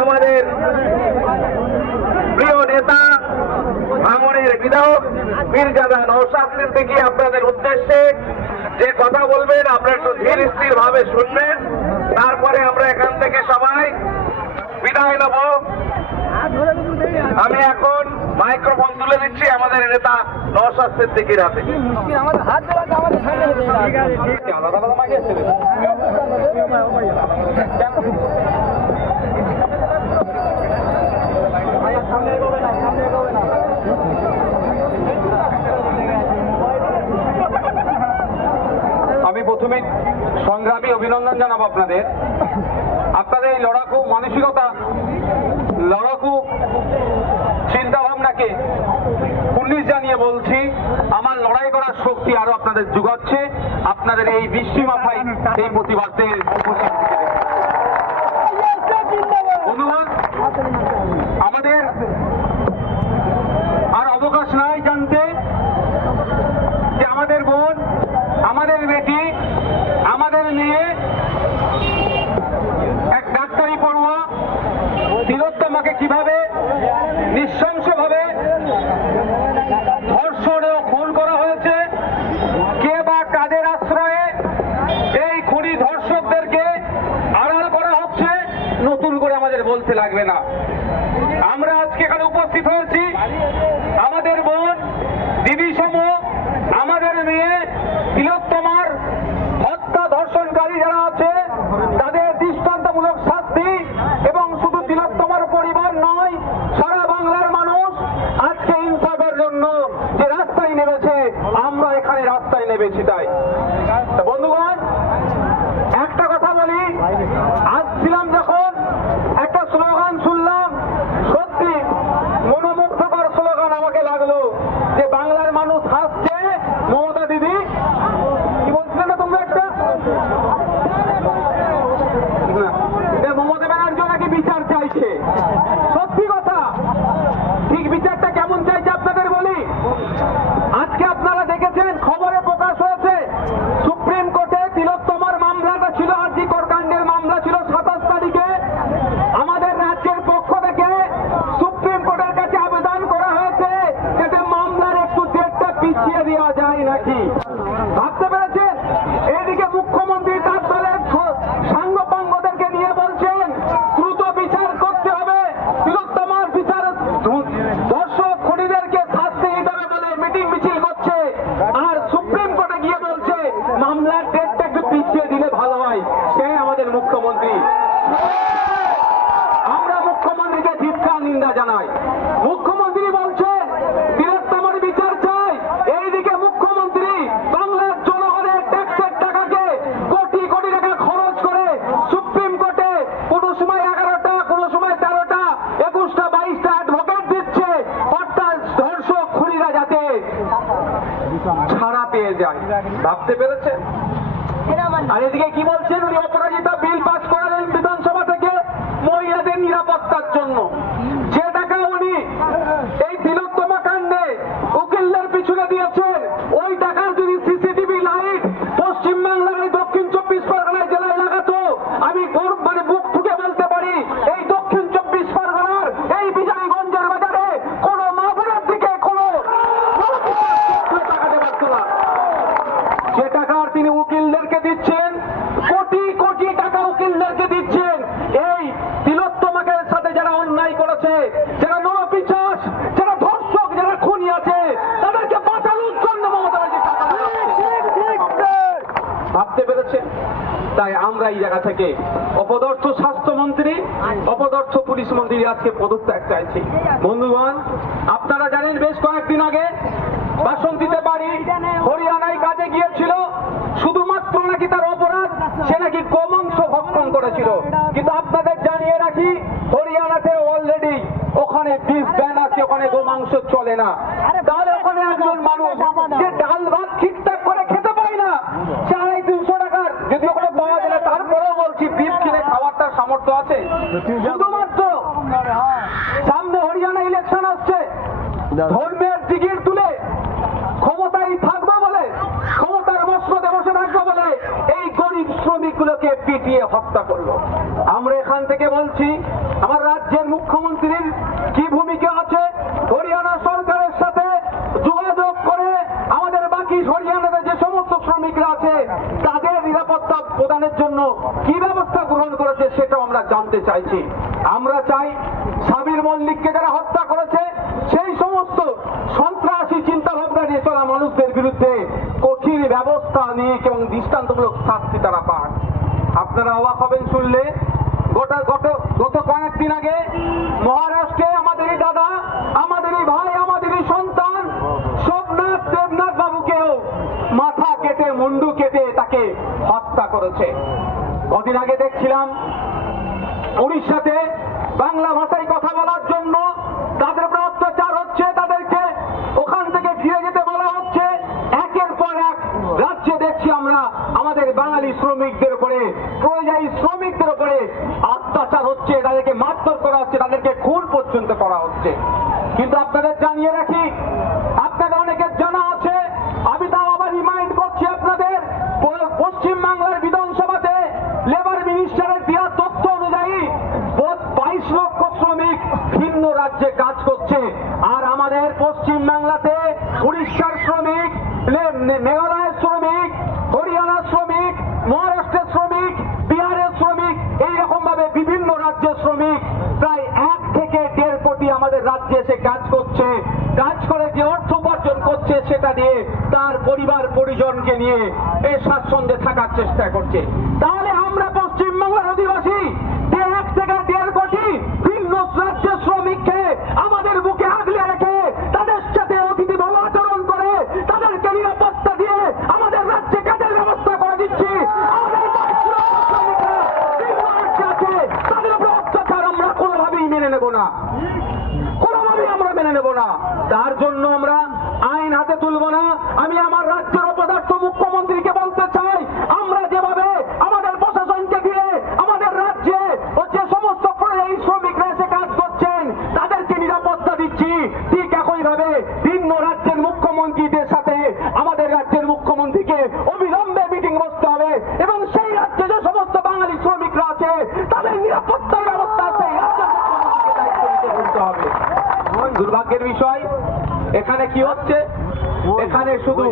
আমাদের প্রিয় নেতা ভাঙনের বিধায়ক মীরজাদা নওশাদ সিদ্দিকী আপনাদের উদ্দেশ্যে যে কথা বলবেন আপনারা একটু ধীর স্থির ভাবে শুনবেন, তারপরে আমরা এখান থেকে সবাই বিদায় নেব। আমি এখন মাইক্রোফোন তুলে দিচ্ছি আমাদের নেতা নওশাদ সিদ্দিকীর হাতে। আমি প্রথমে সংগ্রামী অভিনন্দন জানাবো আপনাদের এই লড়াকু মানসিকতা, লড়াকু চিন্তা ভাবনাকে পুলিশ জানিয়ে বলছি আমার লড়াই করার শক্তি আরো আপনাদের যোগাচ্ছে আপনাদের এই বৃষ্টি মাথায় এই প্রতিবাদের অনুমান। আমাদের আর অবকাশ নাই জানতে যে আমাদের বোন, আমাদের বেটি, আমাদের মেয়ে এক ডাক্তারি পড়ুয়া তিলোত্তমাকে কিভাবে নৃশংসভাবে ধর্ষণ ও খুন করা হয়েছে, কে বা কাদের আশ্রয়ে এই খুনি ধর্ষকদেরকে আড়াল করা হচ্ছে নতুন করে আমাদের বলতে লাগবে না। আমরা আজকে এখানে উপস্থিত হয়েছি আমাদের বোন, দিদি সম, আমাদের মেয়ে তিলোত্তমার হত্যা ধর্ষণকারী যারা আছে তাদের দৃষ্টান্তমূলক শাস্তি, এবং শুধু তিলোত্তমার পরিবার নয় সারা বাংলার মানুষ আজকে ইনসাফের জন্য যে রাস্তায় নেমেছে, আমরা এখানে রাস্তায় নেমেছি। তাই বন্ধুগণ একটা কথা বলি, আসছিলাম যখন একটা স্লোগান শুনলাম, সত্যি মনোমুগ্ধকর স্লোগান আমাকে লাগলো যে বাংলার মানুষ হাসছে, মমতা দিদি কি বলছিলে না তোমরা একটা মমতা ব্যানার্জি নাকি বিচার চাইছে। সত্যি কথা, ঠিক বিচারটা কেমন চাইছে আপনাদের বলি। আজকে আপনারা দেখেছেন খবরে প্রকাশ হয়েছে সুপ্রিম কোর্টে তিলোত্তমার মামলাটা ছিল, আরজি কর কাণ্ডের মামলা ছিল 27 তারিখে। আমাদের রাজ্যের পক্ষ থেকে সুপ্রিম কোর্টের কাছে আবেদন করা হয়েছে যাতে মামলার একটু ডেটটা পিছিয়ে দেওয়া যায় নাকি। ভাবতে পেরেছেন? এইদিকে মুখ্যমন্ত্রী তার দলের সাঙ্গপাঙ্গদেরকে নিয়ে বলছেন দ্রুত বিচার করতে হবে, তিলোত্তমার বিচার, দর্শক খুনিদেরকে শাস্তি দিতে হবে বলে মিটিং মিছিল করছে, আর সুপ্রিম কোর্টে গিয়ে বলছে মামলার ডেটটা একটু পিছিয়ে দিলে ভালো হয়। সে আমাদের মুখ্যমন্ত্রী। আমরা মুখ্যমন্ত্রীকে ধিক্কার নিন্দা জানাই। মুখ্যমন্ত্রী বলছে তিলোত্তমার বিচার চাই, এইদিকে মুখ্যমন্ত্রী বাংলার জনগণের ট্যাক্সের টাকাকে কোটি কোটি টাকা খরচ করে সুপ্রিম কোর্টে কোনো সময় 11টা, কোনো সময় 13টা, 21টা, 22টা অ্যাডভোকেট দিচ্ছে, অর্থাৎ ধর্ষক খুনিরা যাতে ছাড়া পেয়ে যায়। ভাবতে পেরেছে? আর এদিকে কি বলছেন, উনি অপরাজিতা বিল পাস করালেন বিধানসভা থেকে মহিলাদের নিরাপত্তার জন্য। যে টাকা উনি এই তিলোত্তমা কাণ্ডে উকিলদের পিছনে দিয়েছেন, ওই টাকার যদি সিসিটিভি লাইট পশ্চিমবাংলার দক্ষিণ 24 পরগনায় জেলায় লাগাতো, আমি মানে বুক ফুঁকে বলতে পারি এই দক্ষিণ 24 পরগনার এই বিজয়গঞ্জের বাজারে কোনো মা বোনের দিকে কোনো টাকা দেবার তোলা। যে টাকার তিনি উকিলদেরকে দিচ্ছেন, কোটি কোটি টাকা উকিলদেরকে দিচ্ছেন এই তিলোত্তমাকে সাথে যারা অন্যায় করেছে, যারা নরপিশাচ, যারা ধর্ষক, যারা খুনি আছে, তাদেরকে বাঁচানোর জন্য মমতা ব্যানার্জি টাকা দিচ্ছে। ভাবতে পেরেছেন? তাই আমরা এই জায়গা থেকে অপদার্থ স্বাস্থ্যমন্ত্রী, অপদার্থ পুলিশ মন্ত্রী আজকে পদত্যাগ চাইছি। বন্ধুগণ আপনারা জানেন বেশ কয়েকদিন আগে বাসন্তীতে বাড়ি হরিয়ানায় কাজে গিয়েছিল, শুধুমাত্র নাকি তার অপরাধ সে নাকি গোমাংস ভক্ষণ করেছিল। কিন্তু আপনাদের জানিয়ে রাখি হরিয়ানাতে অলরেডি ওখানে বিফ ব্যান আছে, ওখানে গোমাংস চলে না। তাহলে ওখানে একজন মানুষ যে ডাল ভাত ঠিকঠাক করে খেতে পায় না, 250 টাকার যদি ওখানে পাওয়া যায়, তারপরেও বলছি বিফ কিনে খাওয়ার তার সামর্থ্য আছে। শুধুমাত্র সামনে হরিয়ানা ইলেকশন আসছে, ধর্মের টিকিট তুলে ক্ষমতায় থাকবো বলে, ক্ষমতার মসনদে বসে থাকবো বলে এই গরিব শ্রমিক পুলিশগুলোকে পিটিয়ে হত্যা করলো। আমরা এখান থেকে বলছি আমার রাজ্যের মুখ্যমন্ত্রীর কি ভূমিকা আছে, হরিয়ানা সরকারের সাথে যোগাযোগ করে আমাদের বাকি হরিয়ানাতে যে সমস্ত শ্রমিকরা আছে তাদের নিরাপত্তা প্রদানের জন্য কি ব্যবস্থা গ্রহণ করেছে সেটাও আমরা জানতে চাইছি। আমরা চাই সাবির মল্লিককে যারা হত্যা করেছে সেই সমস্ত সন্ত্রাসী চিন্তা ভাবনা নিয়ে চলা মানুষদের বিরুদ্ধে কঠিন ব্যবস্থা নিয়ে এবং দৃষ্টান্তমূলক শাস্তি তারা পান। আপনারা অবাক হবেন শুনলে গত কয়েকদিন আগে মহারাষ্ট্রে আমাদেরই দাদা, আমাদেরই ভাই, আমাদেরই সন্তান সোমনাথ দেবনাথ বাবুকেও মাথা কেটে মুন্ডু কেটে তাকে হত্যা করেছে। কদিন আগে দেখছিলাম উড়িষ্যাতে বাংলা ভাষায় কথা বলার জন্য তাদের উপর অত্যাচার হচ্ছে, তাদেরকে ওখান থেকে ফিরে যেতে বলা হচ্ছে। একের পর এক রাজ্যে দেখছি আমরা আমাদের বাঙালি শ্রমিকদের উপরে, পরিযায়ী শ্রমিকদের উপরে অত্যাচার হচ্ছে, তাদেরকে মারধর করা হচ্ছে, তাদেরকে খুন পর্যন্ত করা হচ্ছে। কিন্তু আপনাদের জানিয়ে রাখি, আপনাদের অনেকের জানা আছে, আমি তাও আবার রিমাইন্ড করছি আপনাদের, পশ্চিম বাংলার বিধানসভাতে লেবার মিনিস্টারের দেওয়া তথ্য অনুযায়ী 22 লক্ষ শ্রমিক ভিন্ন রাজ্যে কাজ করছে। আর আমাদের পশ্চিম বাংলাতে উড়িষ্যার শ্রমিক, মেঘালয়ের শ্রমিক, হরিয়ানার শ্রমিক, মহারাষ্ট্রের শ্রমিক, বিহারের শ্রমিক, এইরকম ভাবে বিভিন্ন রাজ্যের শ্রমিক প্রায় 1 থেকে 1.5 কোটি আমাদের রাজ্যে এসে কাজ করছে। কাজ করে যে অর্থ উপার্জন করছে সেটা দিয়ে তার পরিবার পরিজনকে নিয়ে এই স্বাচ্ছন্দ্যে থাকার চেষ্টা করছে। তাহলে আমরা পশ্চিম বাংলার অধিবাসী 1 থেকে 1.5 কোটি ভিন্ন রাজ্যের শ্রমিককে আমাদের বুকে আগলে রেখে তাদের সাথে অতিথি ভালো আচরণ করে তাদেরকে নিরাপত্তা দিয়ে আমাদের রাজ্যে কাজের ব্যবস্থা করে দিচ্ছি। আমাদের শ্রমিকরা ভিন্ন রাজ্যে আছে, তাদের উপর অত্যাচার আমরা কোনোভাবেই মেনে নেব না, কোনোভাবেই আমরা মেনে নেব না। তার জন্য আমরা আইন হাতে তুলব না। আমি আমার রাজ্যের অপদার্থ মুখ্যমন্ত্রীকে বলতে চাই, আমরা যেভাবে আমাদের প্রশাসনকে দিয়ে আমাদের রাজ্যে যে সমস্ত এই শ্রমিকরা এসে কাজ করছেন তাদেরকে নিরাপত্তা দিচ্ছি, ঠিক একইভাবে ভিন্ন রাজ্যের মুখ্যমন্ত্রীদের সাথে আমাদের রাজ্যের মুখ্যমন্ত্রীকে অবিলম্বে মিটিং বসতে হবে এবং সেই রাজ্যে যে সমস্ত বাঙালি শ্রমিকরা আছে তাদের নিরাপত্তার ব্যবস্থা সেই রাজ্যের মুখ্যমন্ত্রীকে দায়িত্ব নিতে বলতে হবে। দুর্ভাগ্যের বিষয়, এখানে কি হচ্ছে, এখানে শুধু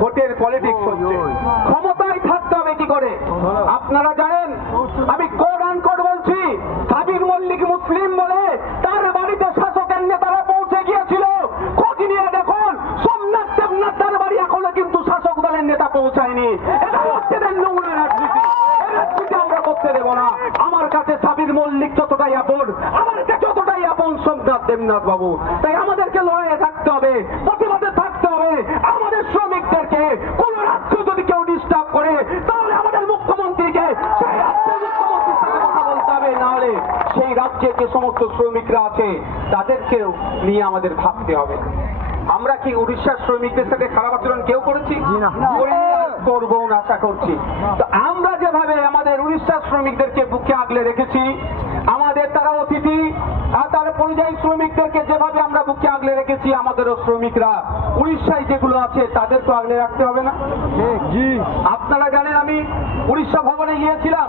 ভোটের পলিটিক্স হচ্ছে। ক্ষমতায় থাকতে হবে কি করে আপনারা জানেন। আমি কোড অন কোড বলছি, সাবির মল্লিক মুসলিম বলে তার বাড়িতে শাসকের নেতারা পৌঁছে গিয়েছিল। খোঁজ নিয়ে দেখুন সোমনাথ দেবনাথ তার বাড়ি এখনো কিন্তু শাসক দলের নেতা পৌঁছায়নি। এটা হচ্ছে নোংরা রাজনীতি, রাজনীতি আমরা করতে দেব না। আমার কাছে সাবির মল্লিক যতটাই আপন, আমার কাছে যতটাই আপন সোমনাথ দেবনাথ বাবু। তাই আমাদেরকে লড়াইয়ে থাকতে হবে, প্রতিবাদে থাকতে হবে। আমাদের শ্রমিকদেরকে কোন রাজ্য যদি কেউ ডিস্টার্ব করে তাহলে আমাদের মুখ্যমন্ত্রীকে সেই রাজ্যের মুখ্যমন্ত্রীর সাথে কথা বলতে হবে, নাহলে সেই রাজ্যে যে সমস্ত শ্রমিকরা আছে তাদেরকেও নিয়ে আমাদের ভাবতে হবে। আমরা কি উড়িষ্যার শ্রমিকদের সাথে খারাপ আচরণ কেউ করেছি? করবো না আশা করছি। তো আমরা যেভাবে আমাদের উড়িষ্যার শ্রমিকদেরকে বুকে আগলে রেখেছি, আমাদের তারা অতিথি আর তার পরিযায়ী শ্রমিকদেরকে যেভাবে আমরা বুকে আগলে রেখেছি, আমাদেরও শ্রমিকরা উড়িষ্যায় যেগুলো আছে তাদেরকে আগলে রাখতে হবে না? আপনারা জানেন আমি উড়িষ্যা ভবনে গিয়েছিলাম,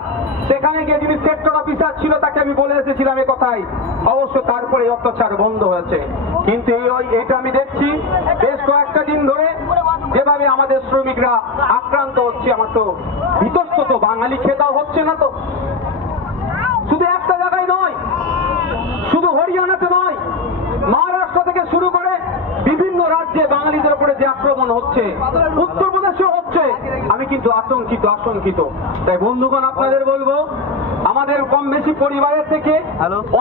সেখানে গিয়ে যিনি সেক্টর অফিসার ছিল তাকে আমি বলে এসেছিলাম এ কথাই। অবশ্য তারপরে অত্যাচার বন্ধ হয়েছে, কিন্তু এটা আমি দেখছি বেশ কয়েকটা দিন ধরে যেভাবে আমাদের শ্রমিকরা আক্রান্ত হচ্ছে, আমার তো বিতস্তত। বাঙালি খেতাও হচ্ছে না তো, শুধু একটা জায়গায় নয়, শুধু হরিয়ানাতে নয়, মহারাষ্ট্র থেকে শুরু করে বিভিন্ন রাজ্যে বাঙালিদের উপরে যে আক্রমণ হচ্ছে, উত্তরপ্রদেশেও হচ্ছে। আমি কিন্তু আশঙ্কিত। তাই বন্ধুগণ আপনাদের বলবো, আমাদের কম বেশি পরিবারের থেকে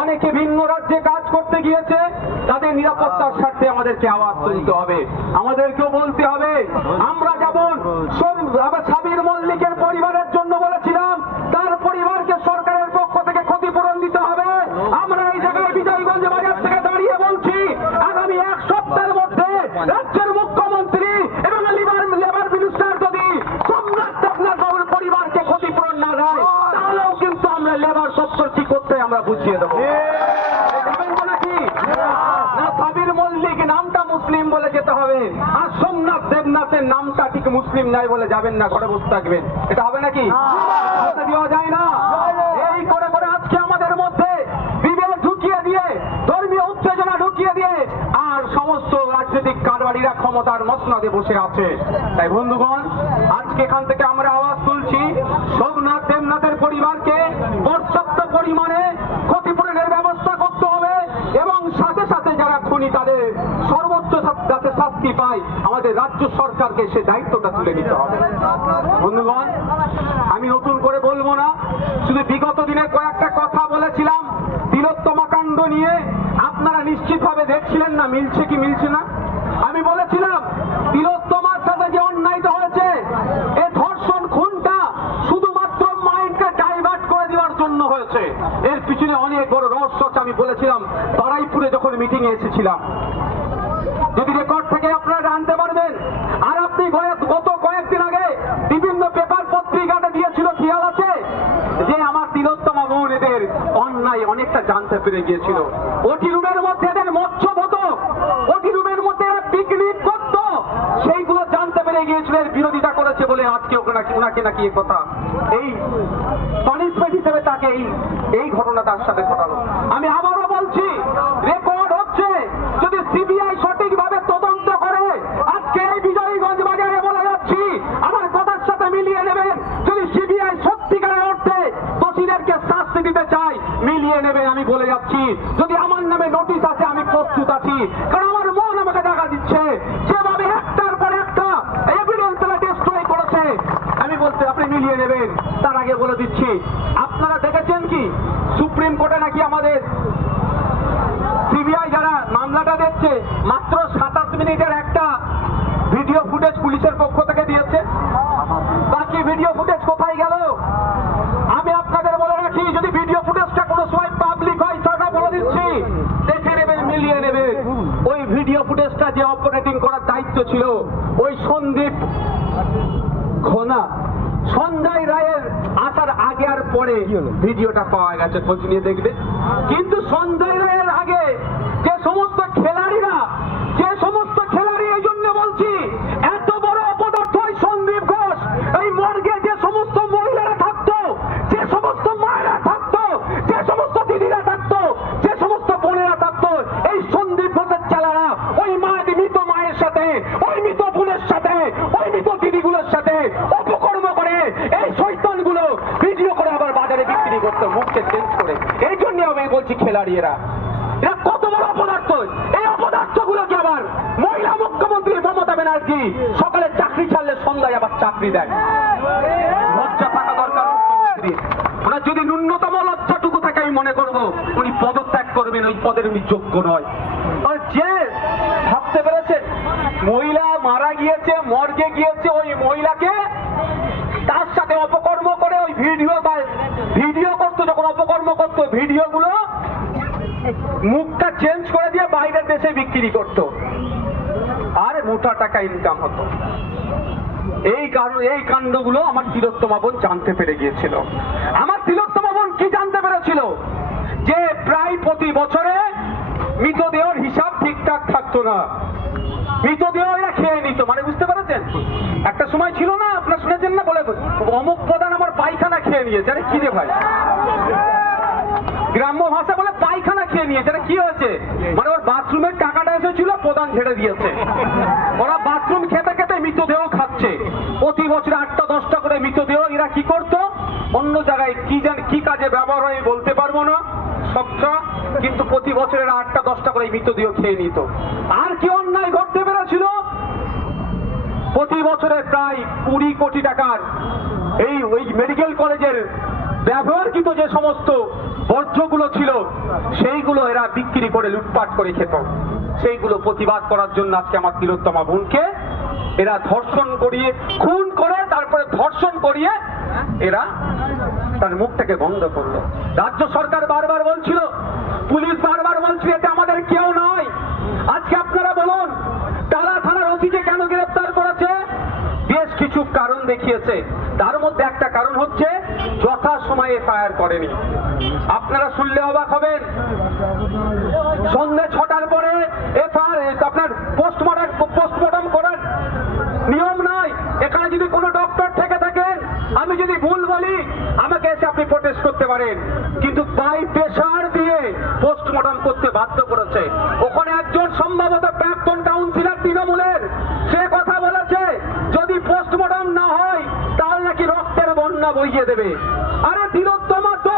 অনেকে ভিন্ন রাজ্যে কাজ করতে গিয়েছে, তাদের নিরাপত্তার স্বার্থে আমাদেরকে আওয়াজ তুলতে হবে। আমাদেরকেও বলতে হবে, আমরা যেমন সাবির মল্লিকের পরিবারের জন্য বলেছিলাম তার পরিবারকে সরকারের পক্ষ থেকে ক্ষতিপূরণ দিতে হবে, আমরা এই জায়গায় বিজয়গঞ্জ বাজার থেকে দাঁড়িয়ে বলছি আগামী 1 সপ্তাহের মধ্যে রাজ্যের মুখ্যমন্ত্রী এবং লেবার মিনিস্টার যদি সোমনাথ দেবনাথ বাবুর পরিবারকে ক্ষতিপূরণ না দেয় তাহলেও কিন্তু আমরা লেবার দপ্তর কি করতে আমরা বুঝিয়ে দেবো। নাকি না সাবির মল্লিক নামটা মুসলিম বলে যেতে হবে, আর সোমনাথ দেবনাথের নামটা ঠিক মুসলিম নাই বলে যাবেন না, ঘরে বসে থাকবেন, এটা হবে নাকি? মারওয়াড়িরা ক্ষমতার মসনদে বসে আছে। তাই বন্ধুগণ, আজকে এখান থেকে আমরা আওয়াজ তুলছি, সোমনাথ দেবনাথের পরিবারকে পর্যাপ্ত পরিমাণে ক্ষতিপূরণের ব্যবস্থা করতে হবে এবং সাথে সাথে যারা খুনি তাদের সর্বোচ্চ যাতে শাস্তি পায়, আমাদের রাজ্য সরকারকে সে দায়িত্বটা তুলে নিতে হবে। বন্ধুগণ, আমি নতুন করে বলবো না, শুধু বিগত দিনে কয়েকটা কথা বলেছিলাম তিলোত্তমা কাণ্ড নিয়ে। আপনারা নিশ্চিতভাবে দেখছিলেন না মিলছে কি মিলছে না। আমি বলেছিলাম তিলোত্তমার সাথে যে অন্যায়টা হয়েছে, এই ধর্ষণ খুনটা শুধুমাত্র মাইন্ডকে ডাইভার্ট করে দেওয়ার জন্য হয়েছে। এর পিছনে অনেক বড় রহস্য আছে। আমি বলেছিলাম বারাইপুরে যখন মিটিং এ এসেছিলাম, যদি রেকর্ড থেকে আপনারা জানতে পারবেন। আর আপনি গত কয়েকদিন আগে বিভিন্ন পেপার পত্রিকাতে দিয়েছিল, খেয়াল আছে যে আমার তিলোত্তমা বোন এদের অন্যায় অনেকটা জানতে পেরে গিয়েছিল। ওটি রুমের মধ্যে এদের মৎস্য হতো, ওটি রুমের মধ্যে এরা পিকনিক করতো, সেইগুলো জানতে পেরে গিয়েছিল। এর বিরোধিতা করেছে বলে আজকে ওনাকে নাকি এ কথা, এই পানিশমেন্ট হিসেবে তাকে এই ঘটনা তার সাথে ঘটালো। আমি আবারও বলছি, রেকর্ড হচ্ছে, যদি সিবিআই সঠিকভাবে তদন্ত করে, আজকে এই বিজয়গঞ্জ বাজারে বলে যাচ্ছি, আমার কথার সাথে মিলিয়ে নেবেন। যদি সিবিআই সত্যিকারের অর্থে দোষীদেরকে শাস্তি দিতে চায়, মিলিয়ে নেবেন। আমি বলে যাচ্ছি, যদি আমার নামে নোটিশ আছে আমি প্রস্তুত আছি, কারণ আমার মন আমাকে টাকা দিচ্ছে। যেভাবে একটার পর একটা এভিডেন্স তারা ডিস্ট্রয় করেছে, আমি বলতে আপনি মিলিয়ে নেবেন। তার আগে বলে দিচ্ছি, আপনারা দেখেছেন কি সুপ্রিম কোর্টে নাকি আমাদের সিবিআই যারা মামলাটা দেখছে মাত্র 27 মিনিটের একটা ভিডিও ফুটেজ পুলিশের পক্ষ থেকে দিয়েছে। বাকি ভিডিও ফুটেজ কোথায় গেল? আমি আপনাদের বলে রাখি, যদি ভিডিও ফুটেজটা কোনো সময় পাবলিক হয়, সেটা বলে দিচ্ছি, দেখে নেবেন, মিলিয়ে নেবেন। ওই ভিডিও ফুটেজটা যে অপারেটিং করার দায়িত্ব ছিল ওই সন্দীপ ঘোনা, সঞ্জয় রায়ের আসার আগে আর পরে ভিডিওটা পাওয়া গেছে, খোঁজ নিয়ে দেখবে। কিন্তু সঞ্জয় রায়ের আগে যে সমস্ত খেলাড়িরা, এই জন্য বলছি, এত বড় অপদার্থ ওই সন্দীপ ঘোষ, এই মর্গে যে সমস্ত মহিলারা থাকতো, যে সমস্ত মায়েরা থাকতো, যে সমস্ত দিদিরা থাকতো, যে সমস্ত বোনেরা থাকতো, এই সন্দীপ ঘোষের চালারা ওই মৃত মায়ের সাথে, ওই মৃত বোনের সাথে, ওই মৃত দিদিগুলোর সাথে অপকর্ম করে এই শয়তানগুলো ভিডিও করে আবার বাজারে বিক্রি করতো মুখকে চেঞ্জ করে। এই জন্য আমি বলছি, খেলাড়ি এরা কত বড় অপদার্থ। এই অপদার্থগুলোকে আবার মহিলা মুখ্যমন্ত্রী মমতা ব্যানার্জি সকালে চাকরি ছাড়লে সন্ধ্যায় আবার চাকরি দেয়। লজ্জা থাকা দরকার মুখ্যমন্ত্রীর। ওনার যদি ন্যূনতম লজ্জাটুকু থাকে, আমি মনে করবো উনি পদত্যাগ করবেন, ওই পদের উনি যোগ্য নয়। আর যে ভাবতে পেরেছেন মহিলা মারা গিয়েছে, মর্গে গিয়েছে, ওই মহিলাকে তার সাথে অপকর্ম করে ওই ভিডিও করতো, যখন অপকর্ম করতো ভিডিওগুলো মুখটা চেঞ্জ করে দিয়ে বাইরের দেশে বিক্রি করত, আর মোটা টাকা ইনকাম হতো। এই কাণ্ডগুলো আমার তিলোত্তমা বোন জানতে পেরে গিয়েছিল। আমার তিলোত্তমা বোন কি জানতে পেরেছিল? যে প্রায় প্রতি বছরে মৃতদেহের হিসাব ঠিকঠাক থাকতো না, মৃতদেহ এরা খেয়ে নিত। মানে বুঝতে পারছেন, একটা সময় ছিল না, আপনারা শুনেছেন না, বলে অমুক প্রধান আমার পায়খানা খেয়ে নিয়েছে। আরে কি রে ভাই, গ্রাম্য ভাষা বলে পায়খানা খেয়ে নিয়েছে। কি হয়েছে? মানে ওর বাথরুমের টাকাটা এসেছিল, প্রধান ঝেড়ে দিয়েছে। ওরা বাথরুম খেতে খেতে মৃতদেহ খাচ্ছে। প্রতি বছর 8টা-10টা করে মৃতদেহ এরা কি করতো, অন্য জায়গায় কি কাজে ব্যবহার হয় বলতে পারবো না সবটা, কিন্তু প্রতি বছরের 8টা-10টা করে মৃতদেহ খেয়ে নিত। আর কি অন্যায় ঘটতে পেরেছিল? প্রতি বছরে প্রায় 20 কোটি টাকার ওই মেডিকেল কলেজের ব্যবহারকৃত যে সমস্ত বর্জ্যগুলো ছিল, সেইগুলো এরা বিক্রি করে লুটপাট করে খেত। সেইগুলো প্রতিবাদ করার জন্য আজকে আমার তিলোত্তমা বোনকে এরা ধর্ষণ করিয়ে, খুন করে, তারপরে ধর্ষণ করিয়ে এরা তার মুখটাকে বন্ধ করলো। রাজ্য সরকার বারবার বলছিল, পুলিশ বারবার বলছিল, এটা আমাদের কেউ নয়। আজকে আপনারা বলুন, টালা থানার ওসিকে কেন গ্রেফতার করেছে? বেশ কিছু কারণ দেখিয়েছে। তার মধ্যে একটা কারণ হচ্ছে যথাসময়ে এফআইআর করেনি। আপনারা শুনলে অবাক হবেন, সন্ধ্যে 6টার পরে এফআইআর আপনার পোস্টমর্টম করার নিয়ম নাই। এখানে যদি কোনো ডক্টর থেকে থাকেন, আমি যদি ভুল বলি, আমাকে এসে আপনি প্রোটেস্ট করতে পারেন, কিন্তু বাই প্রেসার দিয়ে পোস্টমর্টম করতে বাধ্য করেছে। ওখানে একজন সম্ভবত প্রাক্তন কাউন্সিলর তৃণমূলের চালিয়ে দেবে। আরে তিলোত্তমা তো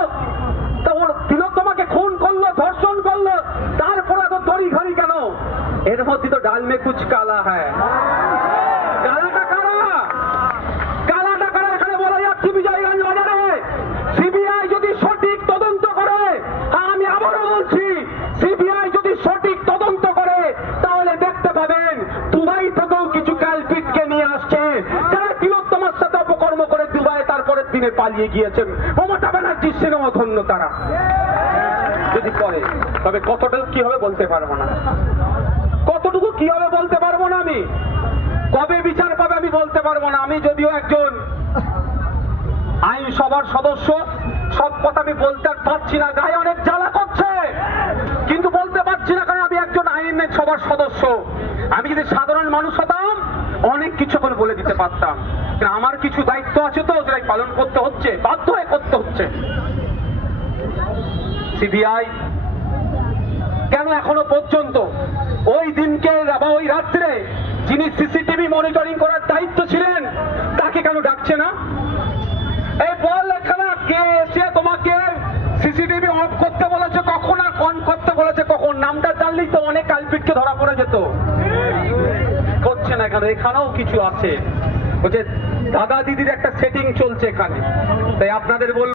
ওর তিলোত্তমাকে খুন করলো, ধর্ষণ করলো, তারপরে তো তড়ি ঘড়ি কেন? এর মধ্যে তো ডাল মে কুছ কালা হ্যায়। কালাটা কারা? কালাটা কারা এখানে বলা যাচ্ছে বিজয়গঞ্জ বাজারে। সিবিআই যদি সঠিক তদন্ত করে, আমি আবারও বলছি, সিবিআই যদি সঠিক তদন্ত করে তাহলে দেখতে পাবেন দুবাই থেকেও কিছু কালপিটকে নিয়ে আসছে যারা তিলোত্তমার সাথে অপকর্ম করে দুবাই তারপরের দিনে পালিয়ে গিয়েছেন। মমতা ব্যানার্জির সিনেমা ধন্য তারা যদি করে, তবে কতটুকু কি হবে বলতে পারবো না, কতটুকু কি হবে বলতে পারবো না, আমি কবে বিচার পাবে আমি বলতে পারবো না। আমি যদিও একজন আইনসভার সদস্য, সব কথা আমি বলতে পারছি না, গায়ে অনেক জ্বালা করছে, কিন্তু বলতে পারছি না কারণ আমি একজন আইনসভার সদস্য। আমি যদি সাধারণ মানুষ হতাম অনেক কিছু করে বলে দিতে পারতাম, কিন্তু আমার কিছু দায়িত্ব আছে তো যেটাই পালন করতে হচ্ছে, বাধ্য হয়ে করতে হচ্ছে। সিবিআই কেন এখনো পর্যন্ত ওই দিনকে বা ওই রাত্রে যিনি সিসিটিভি মনিটরিং করার দায়িত্ব ছিলেন তাকে কেন ডাকছে না? এই বল এখানে কে এসে তোমাকে সিসিটিভি অফ করতে বলেছে কখন আর অন করতে বলেছে কখন? নামটা জানলেই তো অনেক কালপিটকে ধরা পড়ে যেত। করছে না কেন? এখানেও কিছু আছে, দাদা দিদির একটা সেটিং চলছে এখানে, তাই আপনাদের বলবো